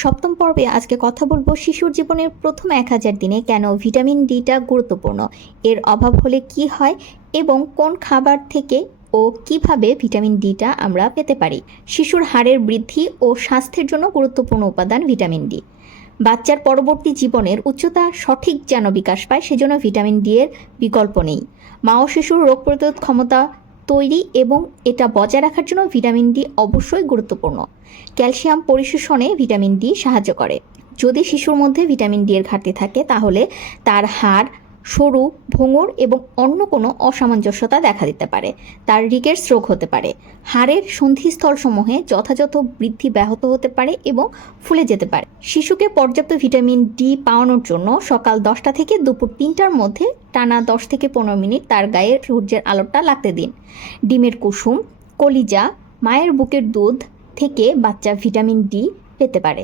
সপ্তম পর্বে আজকে কথা বলব শিশুর জীবনের প্রথম এক হাজার দিনে কেন ভিটামিন ডিটা গুরুত্বপূর্ণ, এর অভাব হলে কি হয় এবং কোন খাবার থেকে ও কীভাবে ভিটামিন ডিটা আমরা পেতে পারি। শিশুর হাড়ের বৃদ্ধি ও স্বাস্থ্যের জন্য গুরুত্বপূর্ণ উপাদান ভিটামিন ডি। বাচ্চার পরবর্তী জীবনের উচ্চতা সঠিক যেন বিকাশ পায়, সেজন্য ভিটামিন ডি এর বিকল্প নেই। মা ও শিশুর রোগ প্রতিরোধ ক্ষমতা তৈরি এবং এটা বজায় রাখার জন্য ভিটামিন ডি অবশ্যই গুরুত্বপূর্ণ। ক্যালসিয়াম পরিশোষণে ভিটামিন ডি সাহায্য করে। যদি শিশুর মধ্যে ভিটামিন ডি এর ঘাটতি থাকে, তাহলে তার হাড় সরু ভোঙর এবং অন্য কোনো অসামঞ্জস্যতা দেখা দিতে পারে। তার রিকেটস রোগ হতে পারে। হাড়ের সন্ধিস্থলসমূহে যথাযথ বৃদ্ধি ব্যাহত হতে পারে এবং ফুলে যেতে পারে। শিশুকে পর্যাপ্ত ভিটামিন ডি পাওয়ানোর জন্য সকাল দশটা থেকে দুপুর তিনটার মধ্যে টানা দশ থেকে পনেরো মিনিট তার গায়ে সূর্যের আলোটা লাগতে দিন। ডিমের কুসুম, কলিজা, মায়ের বুকের দুধ থেকে বাচ্চা ভিটামিন ডি পেতে পারে।